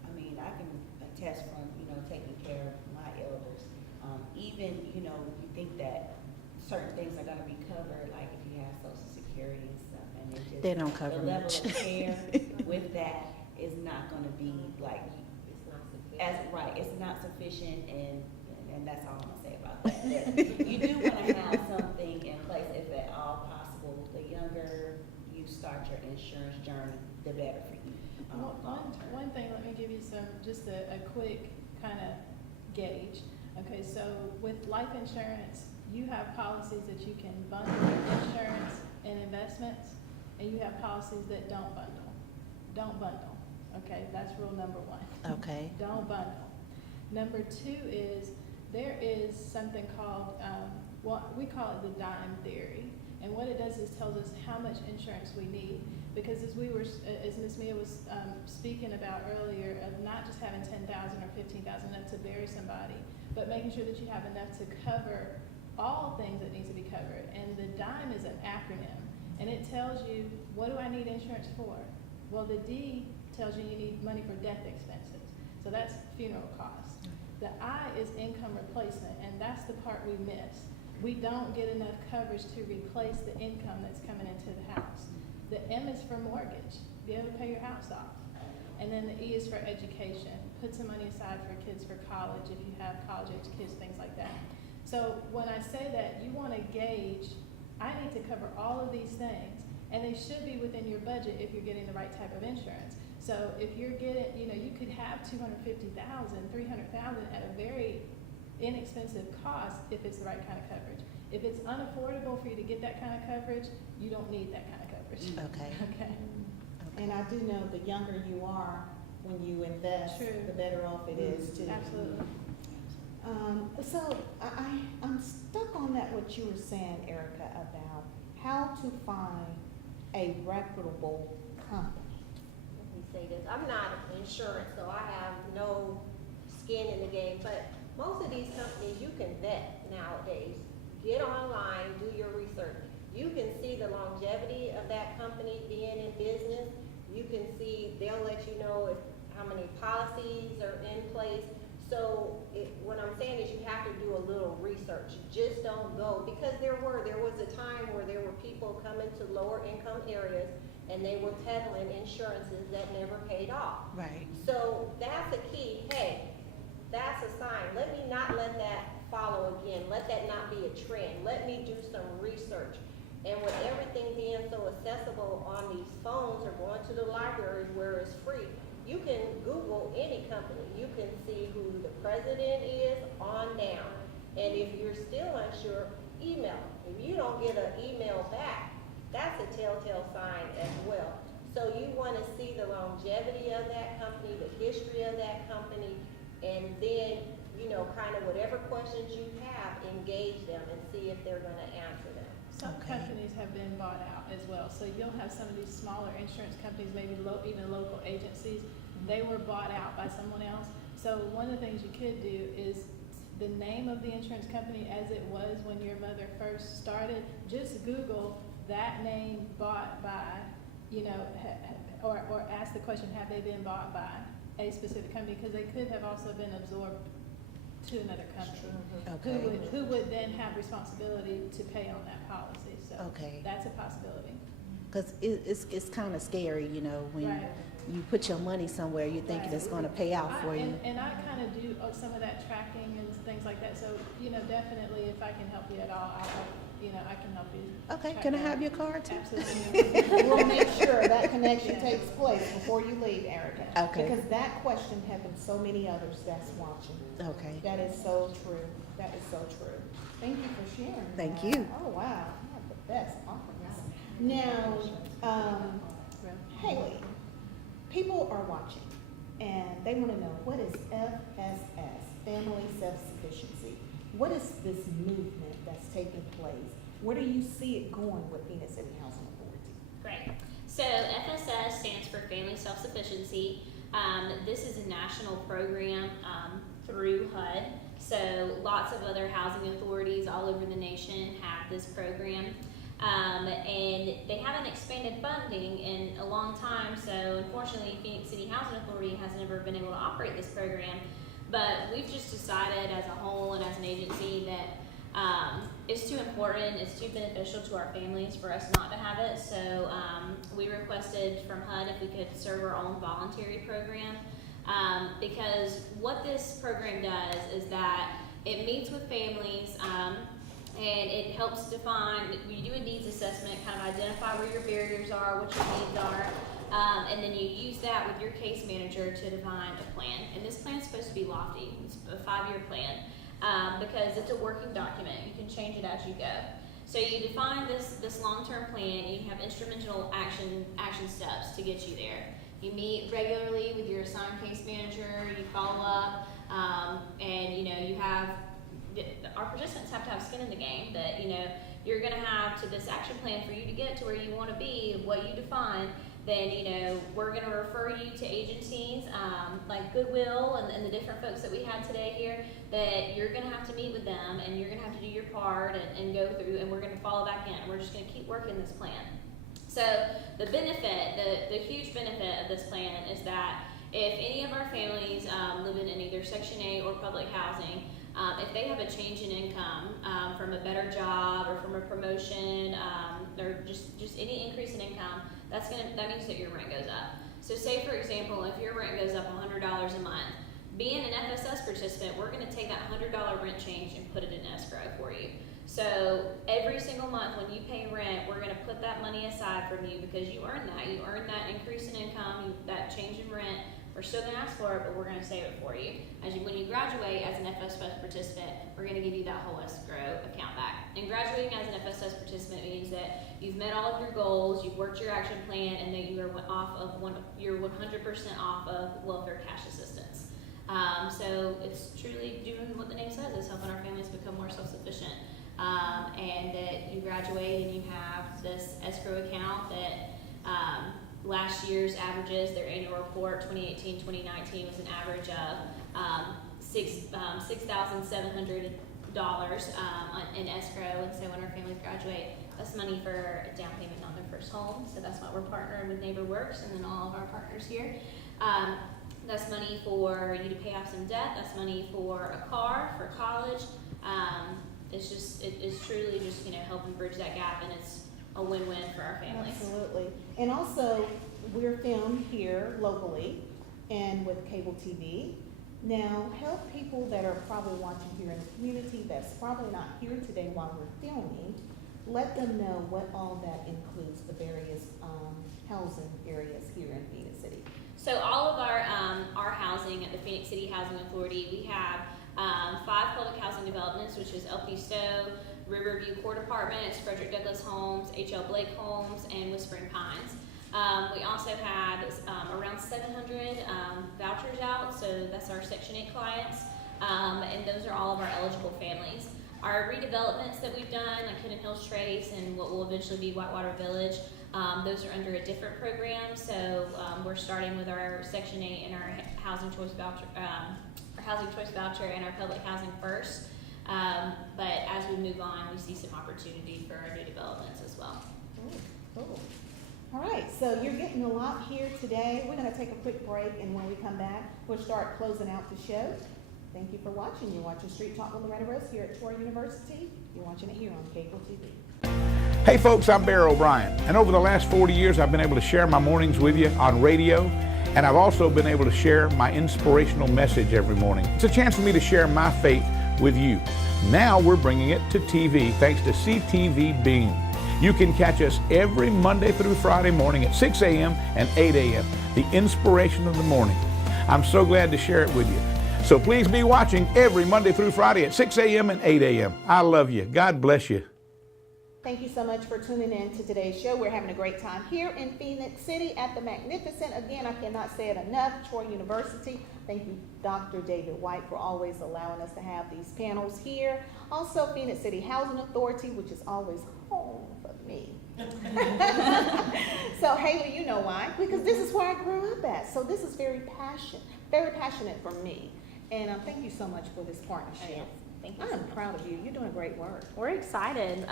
I mean, I can attest from, you know, taking care of my elders. Even, you know, you think that certain things are gonna be covered, like if you have Social Security and stuff, and it just. They don't cover the level much. of care with that is not gonna be like, It's not sufficient. it's not sufficient, and that's all I'm gonna say about that. But you do wanna have something in place, if at all possible. The younger you start your insurance journey, the better for you. One thing, let me give you just a quick kind of gauge. Okay, so with life insurance, you have policies that you can bundle with insurance and investments. and you have policies that don't bundle. Don't bundle, okay? That's rule number one. Okay. Don't bundle. Number two is, there is something called, well, we call it the dime theory. And what it does is tells us how much insurance we need. Because as Ms. Mia was speaking about earlier, of not just having 10,000 or 15,000 enough to bury somebody, but making sure that you have enough to cover all things that need to be covered. And the DIME is an acronym, and it tells you, what do I need insurance for? Well, the D tells you need money for death expenses. So that's funeral costs. The I is income replacement, and that's the part we miss. We don't get enough coverage to replace the income that's coming into the house. The M is for mortgage, be able to pay your house off. And then the E is for education, put some money aside for kids for college, if you have college age kids, things like that. So when I say that, you want to gauge, I need to cover all of these things, and they should be within your budget if you're getting the right type of insurance. So if you're getting, you could have $250,000, $300,000 at a very inexpensive cost if it's the right kind of coverage. If it's unaffordable for you to get that kind of coverage, you don't need that kind of coverage. Okay. Okay. And I do know the younger you are, when you invest, True. the better off it is too. Absolutely. So I'm stuck on that, what you were saying, Erica, about how to find a reputable company. Let me say this, I'm not insurance, so I have no skin in the game, but most of these companies you can vet nowadays. Get online, do your research. You can see the longevity of that company being in business. You can see, they'll let you know how many policies are in place. So what I'm saying is you have to do a little research. Just don't go, because there was a time where there were people coming to lower income areas and they were peddling insurances that never paid off. Right. So that's a key. Hey, that's a sign. Let me not let that follow again. Let that not be a trend. Let me do some research. And with everything being so accessible on these phones or going to the libraries where it's free, you can Google any company. You can see who the president is on down. And if you're still unsure, email. If you don't get an email back, that's a telltale sign as well. So you want to see the longevity of that company, the history of that company, and then, kind of whatever questions you have, engage them and see if they're going to answer them. Some companies have been bought out as well. So you'll have some of these smaller insurance companies, maybe even local agencies, they were bought out by someone else. So one of the things you could do is the name of the insurance company as it was when your mother first started, just Google that name bought by, or ask the question, have they been bought by a specific company? Because they could have also been absorbed to another company. Okay. Who would then have responsibility to pay on that policy. So Okay. that's a possibility. Because it's kind of scary, when Right. you put your money somewhere, you're thinking it's going to pay out for you. And I kind of do some of that tracking and things like that. So, definitely if I can help you at all, I'll help, I can help you. Okay, track can I that. have your card too? Absolutely. We'll make sure that connection takes place before you leave, Erica. Okay. Because that question happens so many others that's watching. Okay. That is so true. That is so true. Thank you for sharing. Thank that. you. Oh, wow. You have the best offerings. Now, Haley, people are watching and they want to know, what is FSS, Family Self-Sufficiency? What is this movement that's taking place? Where do you see it going with Phoenix City Housing Authority? Great. So FSS stands for Family Self-Sufficiency. This is a national program through HUD. So lots of other housing authorities all over the nation have this program. And they haven't expanded funding in a long time, so unfortunately Phoenix City Housing Authority has never been able to operate this program. But we've just decided as a whole and as an agency that it's too important, it's too beneficial to our families for us not to have it. So we requested from HUD if we could serve our own voluntary program. Because what this program does is that it meets with families and it helps define, you do a needs assessment, kind of identify where your barriers are, what your needs are, and then you use that with your case manager to define a plan. And this plan is supposed to be lofty. It's a 5-year plan because it's a working document. You can change it as you go. So you define this long-term plan, and you have instrumental action steps to get you there. You meet regularly with your assigned case manager, you follow up, and you have, our participants have to have skin in the game, that you're gonna have to this action plan for you to get to where you wanna be, what you define. Then, we're gonna refer you to agencies, like Goodwill and the different folks that we had today here, that you're gonna have to meet with them, and you're gonna have to do your part and go through, and we're gonna follow back in. We're just gonna keep working this plan. So the benefit, the huge benefit of this plan is that if any of our families living in either Section 8 or public housing, if they have a change in income from a better job or from a promotion, or just any increase in income, that means that your rent goes up. So say, for example, if your rent goes up $100 a month, being an FSS participant, we're going to take that $100 rent change and put it in escrow for you. So every single month when you pay rent, we're going to put that money aside from you, because you earned that. You earned that increase in income, that change in rent. We're still going to ask for it, but we're going to save it for you. When you graduate as an FSS participant, we're going to give you that whole escrow account back. And graduating as an FSS participant means that you've met all of your goals, you've worked your action plan, and that you're 100% off of welfare cash assistance. So it's truly doing what the name says, is helping our families become more self-sufficient. And that you graduate and you have this escrow account that last year's averages, their annual report, 2018-2019, was an average of $6,700 in escrow. And so when our families graduate, that's money for a down payment on their first home. So that's why we're partnering with NeighborWorks and then all of our partners here. That's money for you to pay off some debt. That's money for a car, for college. It's truly just helping bridge that gap, and it's a win-win for our families. Absolutely. And also, we're filmed here locally and with cable TV. Now, help people that are probably watching here in the community that's probably not here today while we're filming, let them know what all that includes, the various housing areas here in Phenix City. So all of our housing at the Phenix City Housing Authority, we have 5 public housing developments, which is LP Stowe, Riverview Court Apartments, Frederick Douglass Homes, H.L. Blake Homes, and Whispering Pines. We also have around 700 vouchers out, so that's our Section 8 clients, and those are all of our eligible families. Our redevelopments that we've done, like Hidden Hills Trace and what will eventually be Whitewater Village, those are under a different program. So we're starting with our Section 8 and our Housing Choice Voucher, and our public housing first. But as we move on, we see some opportunity for our new developments as well. Cool. All right, so you're getting a lot here today. We're going to take a quick break, and when we come back, we'll start closing out the show. Thank you for watching. You're watching Street Talk with Loretta Rose here at Troy University. You're watching it here on cable TV. Hey folks, I'm Bear O'Brien, and over the last 40 years I've been able to share my mornings with you on radio, and I've also been able to share my inspirational message every morning. It's a chance for me to share my faith with you. Now we're bringing it to TV thanks to CTV Beam. You can catch us every Monday through Friday morning at 6 a.m. and 8 a.m., the inspiration of the morning. I'm so glad to share it with you. So please be watching every Monday through Friday at 6 a.m. and 8 a.m. I love you. God bless you. Thank you so much for tuning in to today's show. We're having a great time here in Phenix City at the magnificent, again, I cannot say it enough, Troy University. Thank you, Dr. David White, for always allowing us to have these panels here. Also, Phenix City Housing Authority, which is always home for me. So, Haley, you know why? Because this is where I grew up at. So this is very passionate for me. And thank you so much for this partnership. Thank you. I'm proud of you. You're doing great work. We're excited.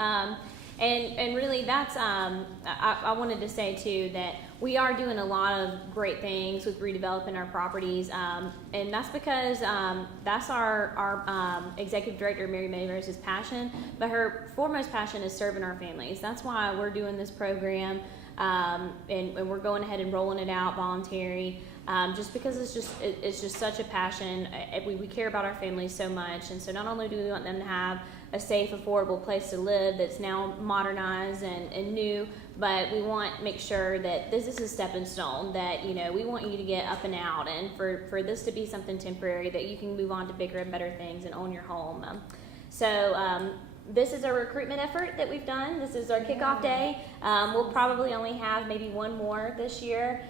And really that's, I wanted to say too that we are doing a lot of great things with redeveloping our properties. And that's because that's our executive director, Mary Mayrose's passion, but her foremost passion is serving our families. That's why we're doing this program. And we're going ahead and rolling it out voluntary, just because it's just such a passion. We care about our families so much, and so not only do we want them to have a safe, affordable place to live that's now modernized and new, but we want to make sure that this is a stepping stone, that we want you to get up and out, and for this to be something temporary, that you can move on to bigger and better things and own your home. So This is a recruitment effort that we've done. This is our kickoff day. We'll probably only have maybe one more this year,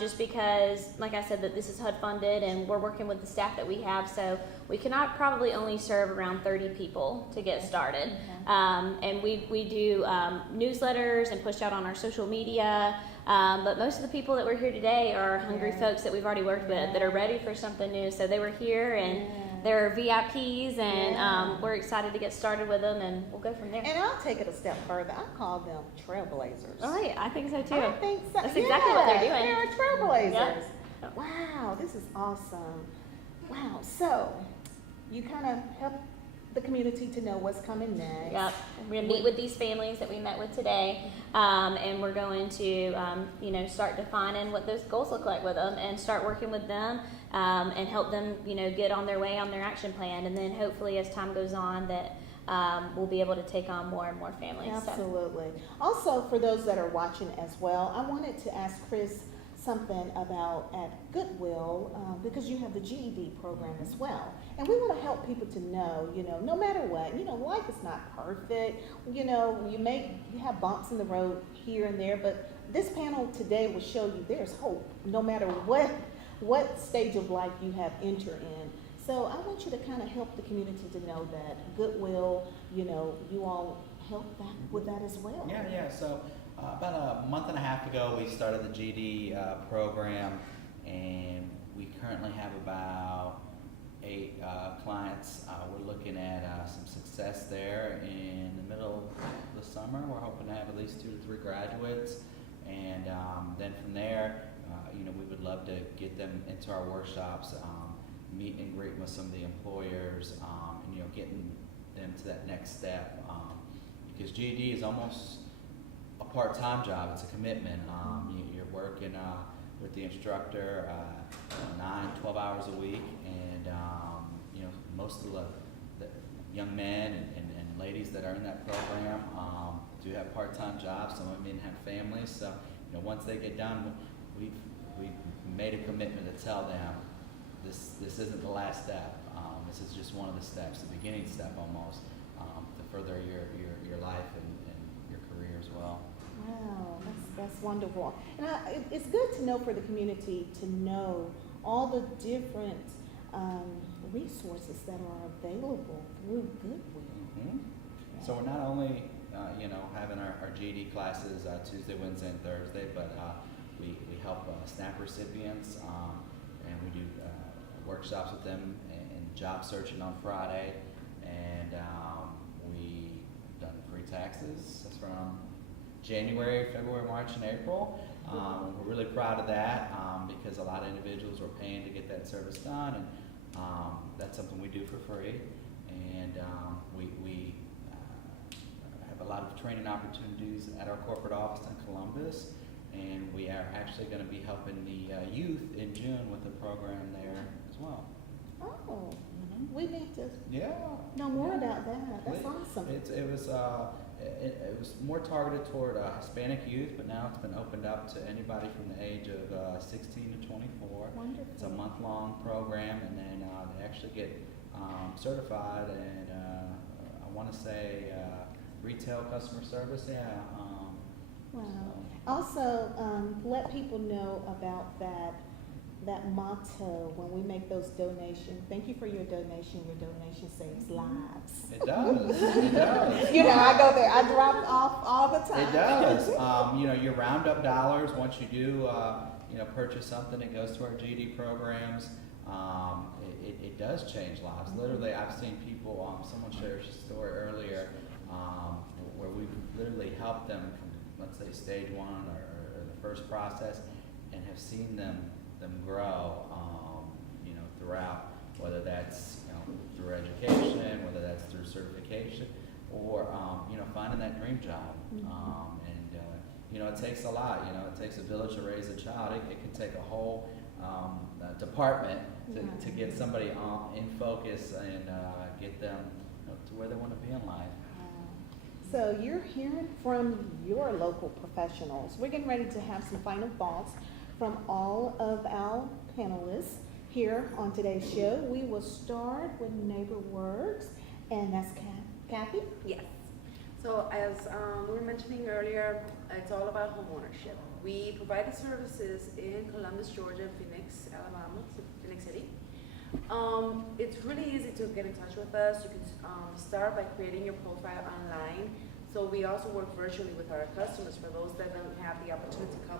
just because, like I said, that this is HUD funded and we're working with the staff that we have, so we cannot probably only serve around 30 people to get started. And we do newsletters and push out on our social media. But most of the people that were here today are hungry folks that we've already worked with that are ready for something new. So they were here and they're VIPs, and we're excited to get started with them, and we'll go from there. And I'll take it a step further. I call them trailblazers. All right, I think so too. I think so. That's exactly what they're doing. They're trailblazers. Yep. Wow, this is awesome. Wow, so you kind of help the community to know what's coming next. Yep. We're gonna meet with these families that we met with today, and we're going to, start defining what those goals look like with them, and start working with them, and help them, get on their way on their action plan, and then hopefully as time goes on that we'll be able to take on more and more families. Absolutely. Also, for those that are watching as well, I wanted to ask Chris something about at Goodwill, because you have the GED program as well. And we want to help people to know, no matter what, life is not perfect. You have bumps in the road here and there, but this panel today will show you there's hope no matter what stage of life you have entered in. So I want you to kind of help the community to know that Goodwill, you all help that with that as well. Yeah. So about a month and a half ago, we started the GD program, and we currently have about 8 clients. We're looking at some success there. In the middle of the summer, we're hoping to have at least 2 to 3 graduates, and then from there, we would love to get them into our workshops, meet and greet with some of the employers, and getting them to that next step, because GED is almost a part-time job. It's a commitment. You're working with the instructor 9-12 hours a week, and most of the young men and ladies that are in that program do have part-time jobs. Some of them even have families. So once they get done, we've made a commitment to tell them this isn't the last step. This is just one of the steps, the beginning step almost, to further your life and your career as well. Wow, that's wonderful. And it's good to know for the community to know all the different resources that are available through Goodwill. Mm-hmm. Yeah. So we're not only having our GED classes Tuesday, Wednesday, and Thursday, but we help SNAP recipients, and we do workshops with them and job searching on Friday, and we've done free taxes. That's from January, February, March, and April. We're really proud of that because a lot of individuals were paying to get that service done, and that's something we do for free. And we have a lot of training opportunities at our corporate office in Columbus, and we are actually going to be helping the youth in June with the program there as well. Oh, we need to know more about that. That's awesome. It was more targeted toward Hispanic youth, but now it's been opened up to anybody from the age of 16 to 24. Wonderful. It's a month-long program, and then they actually get certified, and I want to say retail customer service. Wow. Also, let people know about that motto when we make those donations. Thank you for your donation. Your donation saves lives. It does. It does. I go there. I drop off all the time. It does. You round up dollars once you do, purchase something. It goes to our GED programs. It does change lives. Literally, I've seen people. Someone shared a story earlier where we literally helped them from, let's say, stage 1 or the first process, and have seen them grow, throughout, whether that's through education, whether that's through certification, or finding that dream job. It takes a lot. It takes a village to raise a child. It can take a whole department to get somebody in focus and get them to where they want to be in life. So you're hearing from your local professionals. We're getting ready to have some final thoughts from all of our panelists here on today's show. We will start with Neighbor Works, and that's Kathy? Yes. So as we were mentioning earlier, it's all about home ownership. We provide the services in Columbus, Georgia, Phoenix, Alabama, Phoenix City. It's really easy to get in touch with us. You can start by creating your profile online. So we also work virtually with our customers. For those that don't have the opportunity to come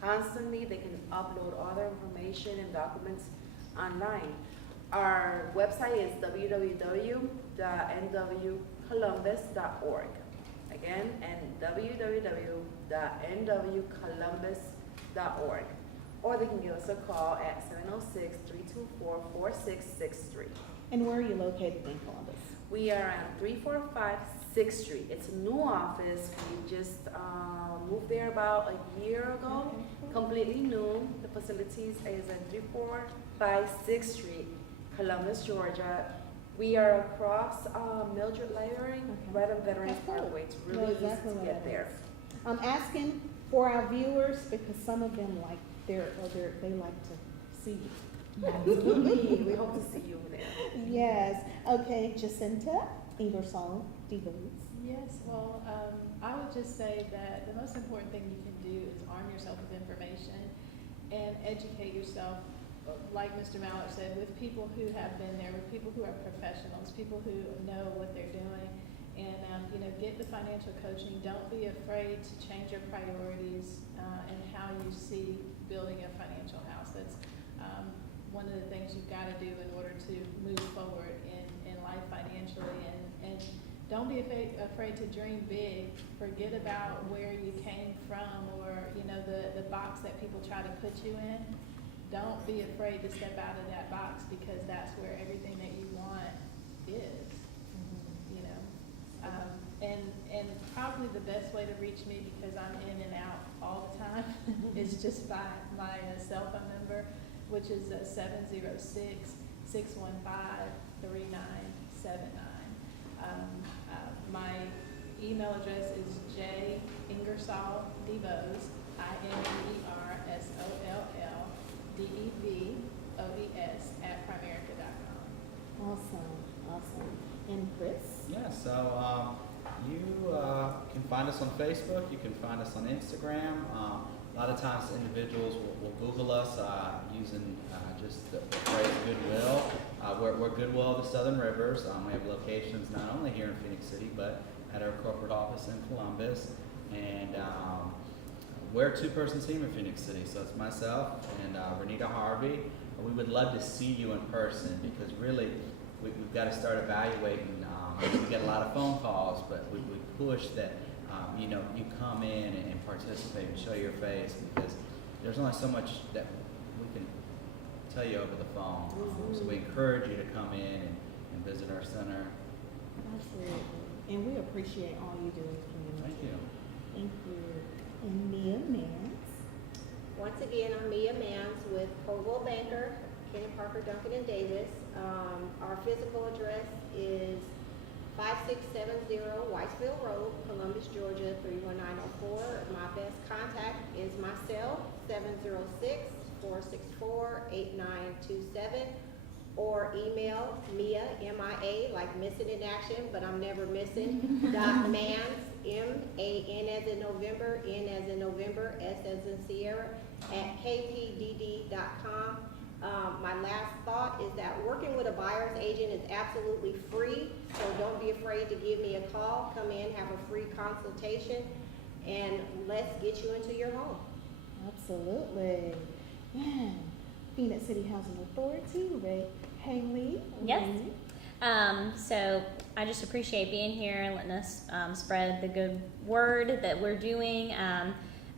constantly, they can upload all their information and documents online. Our website is www.nwcolumbus.org. Again, and www.nwcolumbus.org. Or they can give us a call at 706-324-4663. And where are you located in Columbus? We are on 345 6th Street. It's a new office. We just moved there about a year ago. Completely new. The facilities is at 345 6th Street, Columbus, Georgia. We are across Mildred Library, right on Veterans Parkway. It's really easy to get there. I'm asking for our viewers because some of them like they like to see you. Absolutely. We hope to see you there. Yes. Okay, Jacinta Ingersoll, DeVos. Yes, well, I would just say that the most important thing you can do is arm yourself with information and educate yourself, like Mr. Mallard said, with people who have been there, with people who are professionals, people who know what they're doing, and get the financial coaching. Don't be afraid to change your priorities and how you see building a financial house. That's one of the things you've got to do in order to move forward in life financially, and don't be afraid to dream big. Forget about where you came from or the box that people try to put you in. Don't be afraid to step out of that box because that's where everything that you want is. And probably the best way to reach me, because I'm in and out all the time, is just by my cell phone number, which is 706-615-3979. My email address is jingersoll.devos, INGERSOLLDEVOES Awesome. And Chris? Yeah, so you can find us on Facebook, you can find us on Instagram. A lot of times individuals will Google us using just the phrase Goodwill. We're Goodwill of the Southern Rivers. We have locations not only here in Phoenix City, but at our corporate office in Columbus. And we're a two-person team in Phoenix City, so it's myself and Renita Harvey. We would love to see you in person because really we've got to start evaluating. We get a lot of phone calls, but we push that you come in and participate and show your face because there's only so much that we can tell you over the phone. So we encourage you to come in and visit our center. Absolutely. And we appreciate all you do in the community. Thank you. Thank you. And Mia Mans. Once again, I'm Mia Mans with Goodwill Banker, Kenny Parker, Duncan, and Davis. Our physical address is 5670 Whitesville Road, Columbus, Georgia, 31904. My best contact is my cell, 706-464-8927, or email Mia, M-I-A, like missing in action, but I'm never missing, .mans, M-A-N as in November, N as in November, S as in Sierra, at kpdd.com. My last thought is that working with a buyer's agent is absolutely free, so don't be afraid to give me a call. Come in, have a free consultation, and let's get you into your home. Absolutely. Yeah. Phoenix City Housing Authority, Ray Haley. Yes. So I just appreciate being here and letting us spread the good word that we're doing.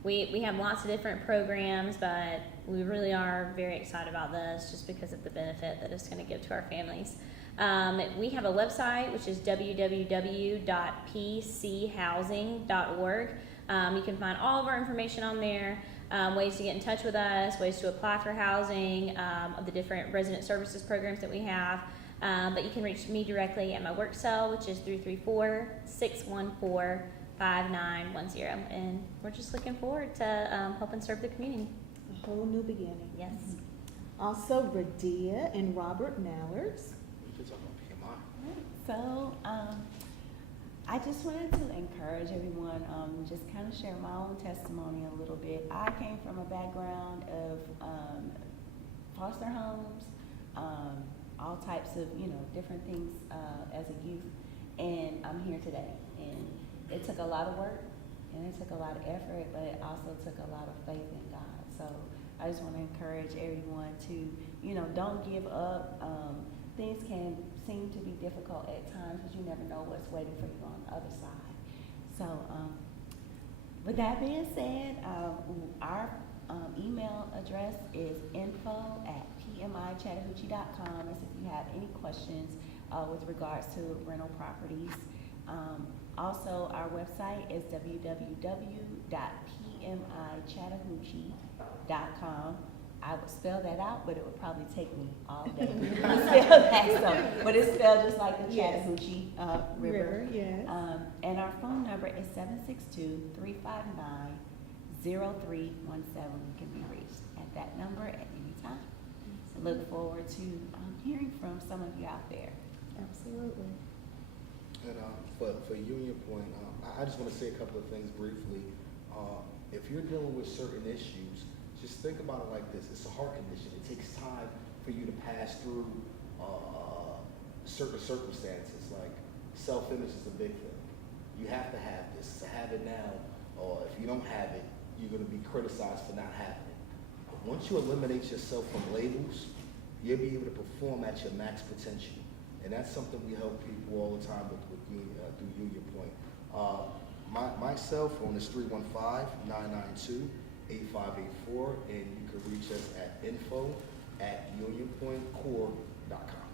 We have lots of different programs, but we really are very excited about this just because of the benefit that it's going to give to our families. We have a website, which is www.pchousing.org. You can find all of our information on there, ways to get in touch with us, ways to apply for housing, of the different resident services programs that we have. But you can reach me directly at my work cell, which is 334-614-5910. And we're just looking forward to helping serve the community. A whole new beginning. Yes. Also, Radia and Robert Mallards. You can talk about PMI. So, I just wanted to encourage everyone, just kind of share my own testimony a little bit. I came from a background of foster homes, all types of, different things as a youth, and I'm here today. And it took a lot of work, and it took a lot of effort, but it also took a lot of faith in God. So I just want to encourage everyone to, don't give up. Things can seem to be difficult at times, but you never know what's waiting for you on the other side. So, with that being said, our email address is info@pmichattahoochee.com. As if you have any questions with regards to rental properties. Also, our website is www.pmichattahoochee.com. I would spell that out, but it would probably take me all day to spell that. But it's spelled just like the Chattahoochee River. Yes. And our phone number is 762-359-0317. You can be reached at that number at any time. I look forward to hearing from some of you out there. Absolutely. And for Union Point, I just want to say a couple of things briefly. If you're dealing with certain issues, just think about it like this. It's a heart condition. It takes time for you to pass through certain circumstances. Like self-image is a big thing. You have to have this. It's a habit now, or if you don't have it, you're going to be criticized for not having it. But once you eliminate yourself from labels, you'll be able to perform at your max potential. And that's something we help people all the time with through Union Point. My cell phone is 315-992-8584, and you can reach us at info@unionpointcorp.com.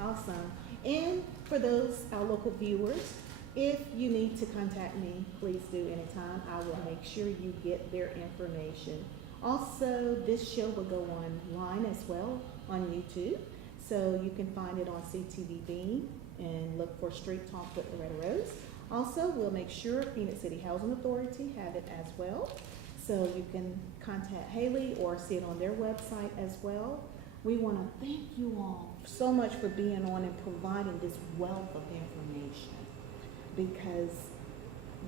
Awesome. And for those, our local viewers, if you need to contact me, please do anytime. I will make sure you get their information. Also, this show will go online as well on YouTube. So you can find it on CTV Bean and look for Street Talk with Loretta Rose. Also, we'll make sure Phoenix City Housing Authority have it as well. So you can contact Haley or see it on their website as well. We want to thank you all so much for being on and providing this wealth of information, because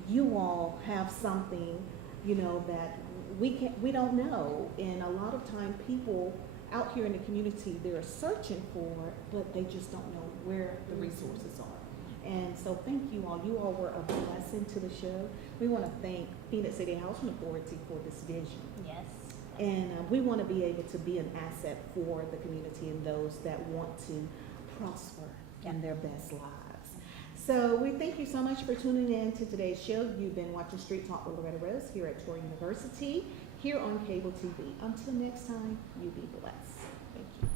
you all have something, that we don't know. And a lot of time people out here in the community, they're searching for it, but they just don't know where the resources are. And so thank you all. You all were a blessing to the show. We want to thank Phoenix City Housing Authority for this vision. Yes. And we want to be able to be an asset for the community and those that want to prosper in their best lives. So we thank you so much for tuning in to today's show. You've been watching Street Talk with Loretta Rose here at Torrey University, here on cable TV. Until next time, you be blessed. Thank you.